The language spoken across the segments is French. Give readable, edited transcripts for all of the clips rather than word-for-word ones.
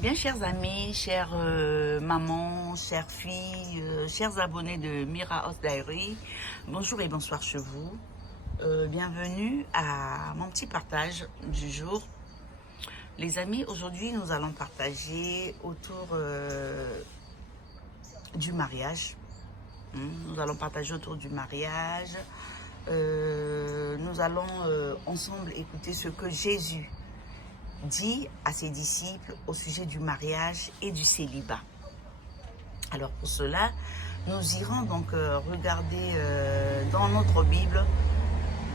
Bien, chers amis, chères mamans, chères filles, chers abonnés de Mira House Diary, bonjour et bonsoir chez vous. Bienvenue à mon petit partage du jour. Les amis, aujourd'hui, nous allons partager autour du mariage. Nous allons partager autour du mariage. Nous allons ensemble écouter ce que Jésus dit à ses disciples au sujet du mariage et du célibat. Alors pour cela, nous irons donc regarder dans notre Bible,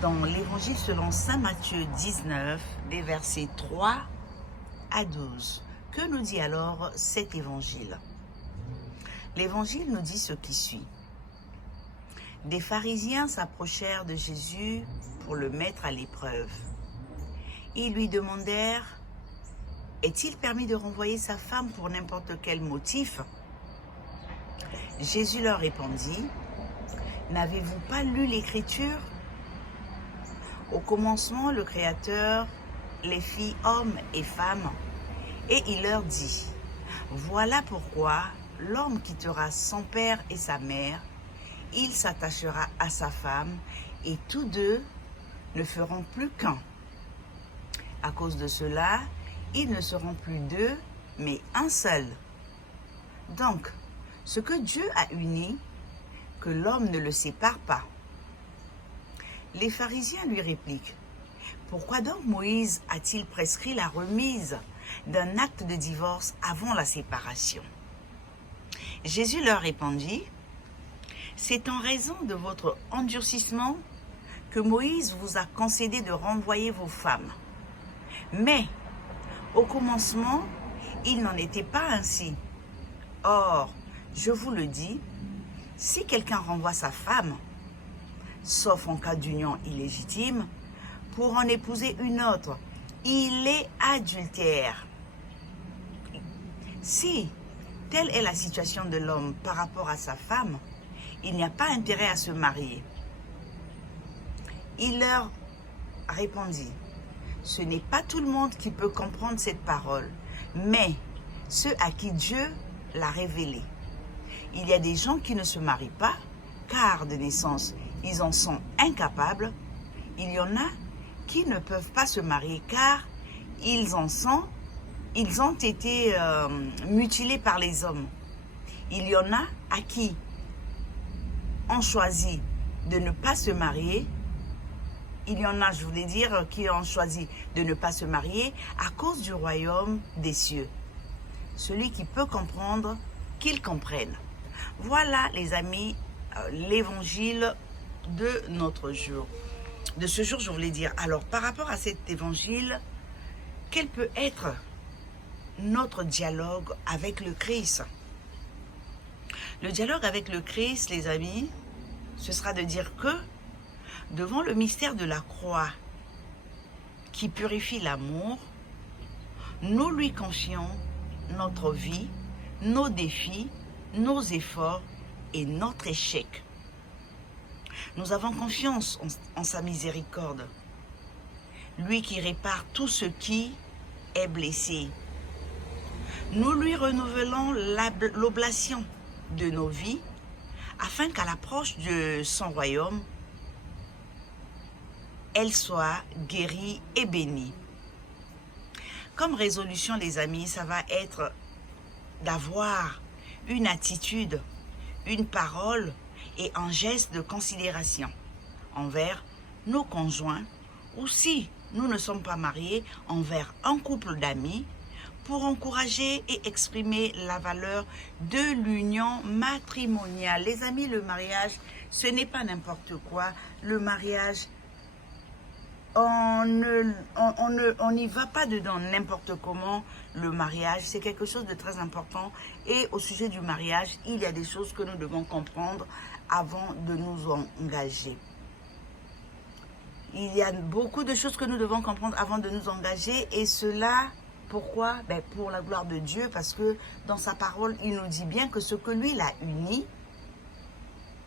dans l'évangile selon saint Matthieu 19, des versets 3 à 12. Que nous dit alors cet évangile? L'évangile nous dit ce qui suit. Des pharisiens s'approchèrent de Jésus pour le mettre à l'épreuve. Ils lui demandèrent: est-il permis de renvoyer sa femme pour n'importe quel motif? Jésus leur répondit: n'avez-vous pas lu l'Écriture? Au commencement, le Créateur les fit hommes et femmes, et il leur dit: voilà pourquoi l'homme quittera son père et sa mère, il s'attachera à sa femme, et tous deux ne feront plus qu'un. À cause de cela, ils ne seront plus deux, mais un seul. Donc, ce que Dieu a uni, que l'homme ne le sépare pas. Les pharisiens lui répliquent: pourquoi donc Moïse a-t-il prescrit la remise d'un acte de divorce avant la séparation? Jésus leur répondit: c'est en raison de votre endurcissement que Moïse vous a concédé de renvoyer vos femmes. Mais, au commencement, il n'en était pas ainsi. Or, je vous le dis, si quelqu'un renvoie sa femme, sauf en cas d'union illégitime, pour en épouser une autre, il est adultère. Si telle est la situation de l'homme par rapport à sa femme, il n'y a pas intérêt à se marier. Il leur répondit: ce n'est pas tout le monde qui peut comprendre cette parole, mais ceux à qui Dieu l'a révélée. Il y a des gens qui ne se marient pas, car de naissance, ils en sont incapables. Il y en a qui ne peuvent pas se marier, car ils ont été mutilés par les hommes. Il y en a à qui on choisit de ne pas se marier. Il y en a, je voulais dire, qui ont choisi de ne pas se marier à cause du royaume des cieux. Celui qui peut comprendre, qu'il comprenne. Voilà, les amis, l'évangile de notre jour. De ce jour, je voulais dire. Alors, par rapport à cet évangile, quel peut être notre dialogue avec le Christ? Le dialogue avec le Christ, les amis, ce sera de dire que devant le mystère de la croix qui purifie l'amour, nous lui confions notre vie, nos défis, nos efforts et notre échec. Nous avons confiance en sa miséricorde, lui qui répare tout ce qui est blessé. Nous lui renouvelons l'oblation de nos vies afin qu'à l'approche de son royaume, elle soit guérie et bénie. Comme résolution, les amis, ça va être d'avoir une attitude, une parole et un geste de considération envers nos conjoints, ou si nous ne sommes pas mariés, envers un couple d'amis, pour encourager et exprimer la valeur de l'union matrimoniale. Les amis, le mariage, ce n'est pas n'importe quoi. Le mariage, on n'y va pas dedans n'importe comment. Le mariage, c'est quelque chose de très important. Et au sujet du mariage, il y a des choses que nous devons comprendre avant de nous engager. Il y a beaucoup de choses que nous devons comprendre avant de nous engager. Et cela, pourquoi? Pour la gloire de Dieu, parce que dans sa parole, il nous dit bien que ce que lui l'a uni,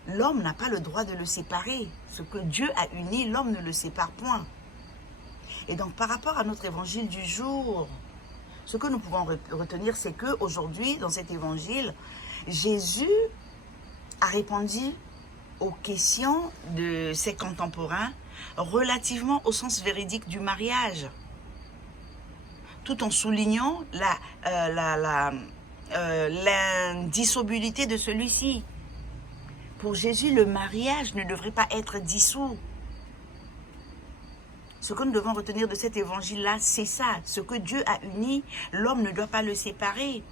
l'homme n'a pas le droit de le séparer. Ce que Dieu a uni, l'homme ne le sépare point. Et donc, par rapport à notre évangile du jour, Ce que nous pouvons retenir, c'est qu'aujourd'hui, dans cet évangile, Jésus a répondu aux questions de ses contemporains relativement au sens véridique du mariage, tout en soulignant l'indissolubilité de celui-ci. Pour Jésus, le mariage ne devrait pas être dissous. Ce que nous devons retenir de cet évangile-là, c'est ça. Ce que Dieu a uni, l'homme ne doit pas le séparer.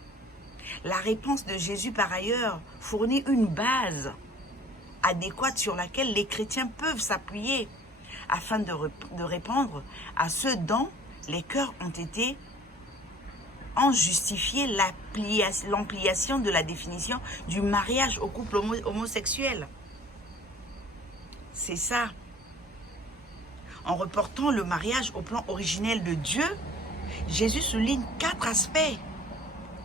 La réponse de Jésus, par ailleurs, fournit une base adéquate sur laquelle les chrétiens peuvent s'appuyer afin de répondre à ce dont les cœurs ont justifié l'ampliation de la définition du mariage au couple homosexuel. C'est ça. En reportant le mariage au plan originel de Dieu, Jésus souligne 4 aspects.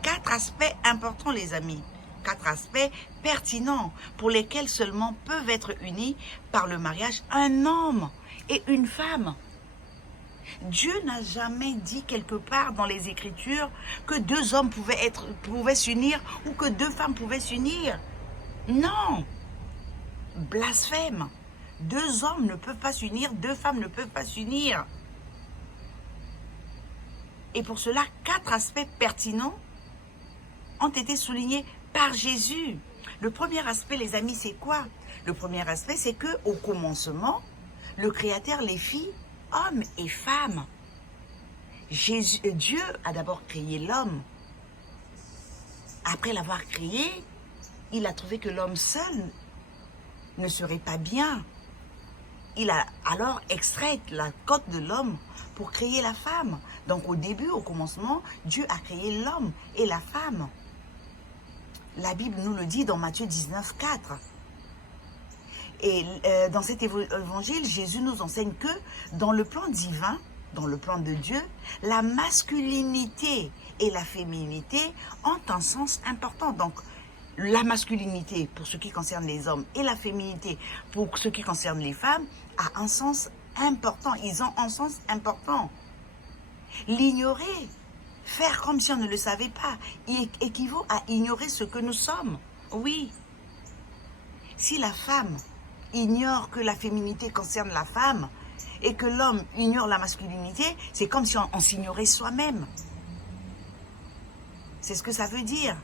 4 aspects importants, les amis. 4 aspects pertinents pour lesquels seulement peuvent être unis par le mariage un homme et une femme. Dieu n'a jamais dit quelque part dans les Écritures que 2 hommes pouvaient s'unir ou que 2 femmes pouvaient s'unir. Non! Blasphème! 2 hommes ne peuvent pas s'unir, 2 femmes ne peuvent pas s'unir. Et pour cela, 4 aspects pertinents ont été soulignés par Jésus. Le premier aspect, les amis, c'est quoi? Le premier aspect, c'est qu'au commencement, le Créateur les fit hommes et femmes. Dieu a d'abord créé l'homme. Après l'avoir créé, il a trouvé que l'homme seul ne serait pas bien. Il a alors extrait la côte de l'homme pour créer la femme. Donc au début, au commencement, Dieu a créé l'homme et la femme. La Bible nous le dit dans Matthieu 19, 4. Et dans cet évangile, Jésus nous enseigne que dans le plan divin, dans le plan de Dieu, la masculinité et la féminité ont un sens important. Donc, la masculinité pour ce qui concerne les hommes et la féminité pour ce qui concerne les femmes a un sens important. Ils ont un sens important. L'ignorer, faire comme si on ne le savait pas, équivaut à ignorer ce que nous sommes. Oui. Si la femme ignore que la féminité concerne la femme et que l'homme ignore la masculinité, c'est comme si on s'ignorait soi-même. C'est ce que ça veut dire.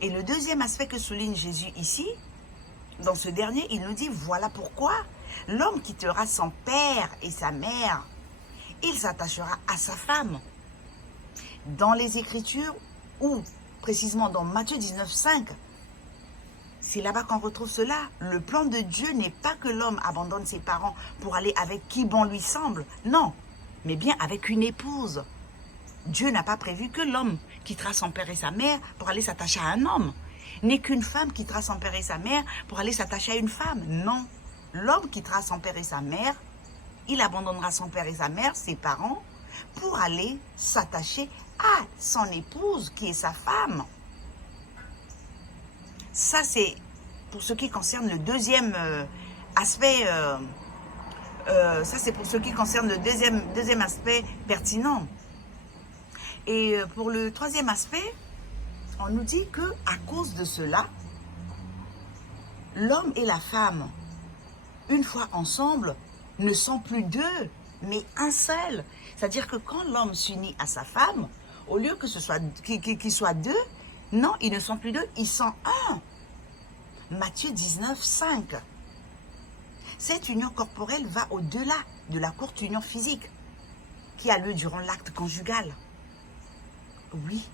Et le deuxième aspect que souligne Jésus ici, dans ce dernier, il nous dit, voilà pourquoi l'homme quittera son père et sa mère, il s'attachera à sa femme. Dans les Écritures, ou précisément dans Matthieu 19, 5, c'est là-bas qu'on retrouve cela. Le plan de Dieu n'est pas que l'homme abandonne ses parents pour aller avec qui bon lui semble. Non, mais bien avec une épouse. Dieu n'a pas prévu que l'homme quittera son père et sa mère pour aller s'attacher à un homme, ni qu'une femme quittera son père et sa mère pour aller s'attacher à une femme. Non, l'homme quittera son père et sa mère, il abandonnera son père et sa mère, ses parents, pour aller s'attacher à son épouse qui est sa femme. Ça, c'est pour ce qui concerne le deuxième aspect. Ça, c'est pour ce qui concerne le deuxième aspect pertinent. Et pour le troisième aspect, on nous dit que à cause de cela, l'homme et la femme, une fois ensemble, ne sont plus 2, mais un seul. C'est-à-dire que quand l'homme s'unit à sa femme, au lieu que ce soit qu'ils soient 2, non, ils ne sont plus 2, ils sont 1. Matthieu 19, 5. Cette union corporelle va au-delà de la courte union physique qui a lieu durant l'acte conjugal. Oui.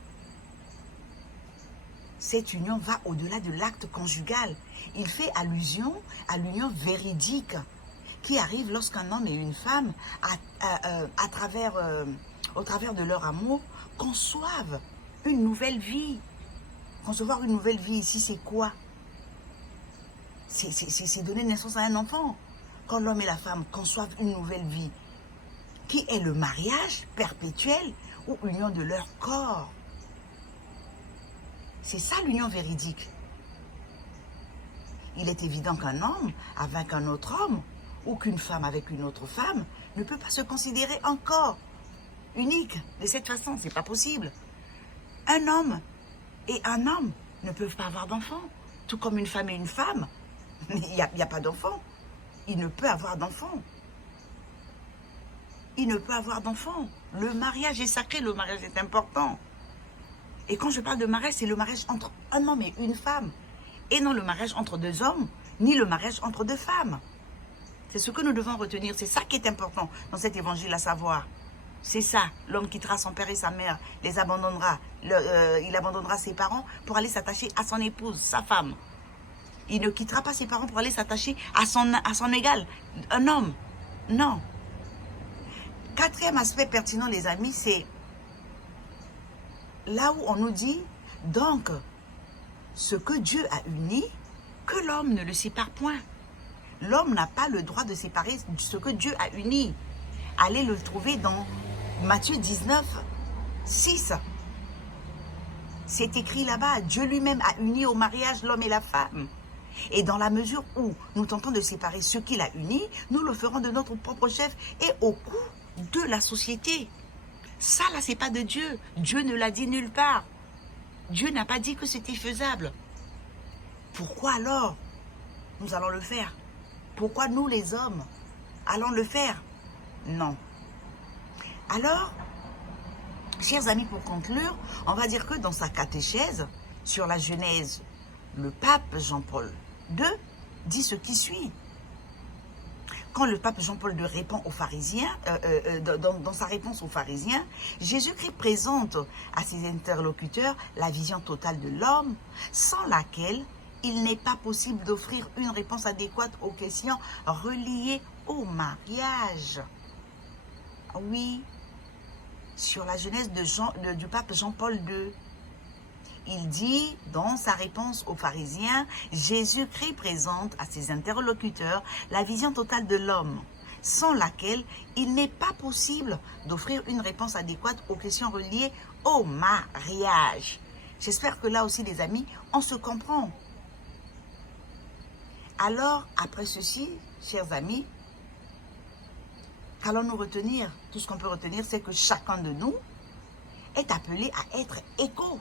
Cette union va au-delà de l'acte conjugal. Il fait allusion à l'union véridique qui arrive lorsqu'un homme et une femme, au travers de leur amour, conçoivent une nouvelle vie. Concevoir une nouvelle vie ici, c'est quoi? C'est donner naissance à un enfant. Quand l'homme et la femme conçoivent une nouvelle vie, qui est le mariage perpétuel ou union de leur corps. C'est ça l'union véridique. Il est évident qu'un homme avec un autre homme ou qu'une femme avec une autre femme ne peut pas se considérer encore unique de cette façon. C'est pas possible. Un homme et un homme ne peuvent pas avoir d'enfants. Tout comme une femme et une femme. Il n'y a pas d'enfant. Il ne peut avoir d'enfant. Il ne peut avoir d'enfant. Le mariage est sacré, le mariage est important. Et quand je parle de mariage, c'est le mariage entre un homme et une femme. Et non le mariage entre deux hommes, ni le mariage entre deux femmes. C'est ce que nous devons retenir. C'est ça qui est important dans cet évangile à savoir. C'est ça. L'homme quittera son père et sa mère, les abandonnera. Il abandonnera ses parents pour aller s'attacher à son épouse, sa femme. Il ne quittera pas ses parents pour aller s'attacher à son égal, un homme. Non. Quatrième aspect pertinent, les amis, c'est là où on nous dit, donc, ce que Dieu a uni, que l'homme ne le sépare point. L'homme n'a pas le droit de séparer ce que Dieu a uni. Allez le trouver dans Matthieu 19, 6. C'est écrit là-bas, Dieu lui-même a uni au mariage l'homme et la femme. Et dans la mesure où nous tentons de séparer ce qu'il a uni, nous le ferons de notre propre chef et au coût de la société. Ça, là, c'est pas de Dieu. Dieu ne l'a dit nulle part. Dieu n'a pas dit que c'était faisable. Pourquoi alors nous allons le faire? Pourquoi nous, les hommes, allons le faire? Non. Alors, chers amis, pour conclure, on va dire que dans sa catéchèse sur la Genèse, le pape Jean-Paul II dit ce qui suit. Quand le pape Jean-Paul II répond aux pharisiens, dans sa réponse aux pharisiens, Jésus-Christ présente à ses interlocuteurs la vision totale de l'homme, sans laquelle il n'est pas possible d'offrir une réponse adéquate aux questions reliées au mariage. Oui, sur la Genèse du pape Jean-Paul II. Il dit, dans sa réponse aux pharisiens, Jésus-Christ présente à ses interlocuteurs la vision totale de l'homme, sans laquelle il n'est pas possible d'offrir une réponse adéquate aux questions reliées au mariage. J'espère que là aussi, les amis, on se comprend. Alors, après ceci, chers amis, qu'allons-nous retenir? Tout ce qu'on peut retenir, c'est que chacun de nous est appelé à être écho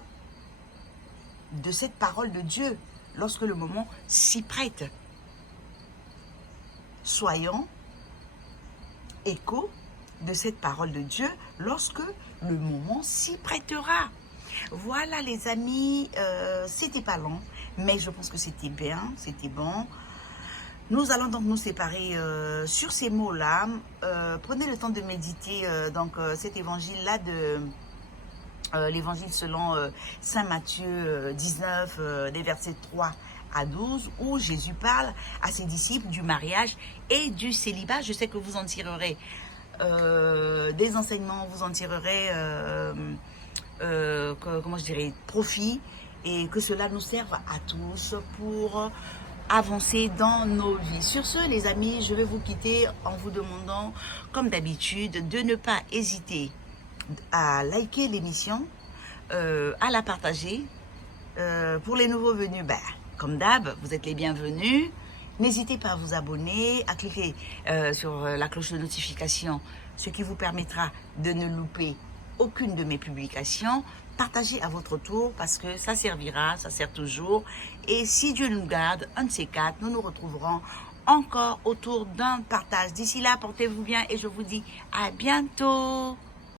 de cette parole de Dieu lorsque le moment s'y prête. Soyons écho de cette parole de Dieu lorsque le moment s'y prêtera. Voilà les amis, c'était pas long, mais je pense que c'était bien, c'était bon. Nous allons donc nous séparer sur ces mots-là. Prenez le temps de méditer cet évangile-là de l'évangile selon Saint Matthieu 19, des versets 3 à 12, où Jésus parle à ses disciples du mariage et du célibat. Je sais que vous en tirerez des enseignements, vous en tirerez, comment je dirais, profit, et que cela nous serve à tous pour avancer dans nos vies. Sur ce, les amis, je vais vous quitter en vous demandant, comme d'habitude, de ne pas hésiter à liker l'émission, à la partager. Pour les nouveaux venus, comme d'hab, vous êtes les bienvenus. N'hésitez pas à vous abonner, à cliquer sur la cloche de notification, ce qui vous permettra de ne louper aucune de mes publications. Partagez à votre tour parce que ça servira, ça sert toujours. Et si Dieu nous garde, un de ces quatre, nous nous retrouverons encore autour d'un partage. D'ici là, portez-vous bien et je vous dis à bientôt.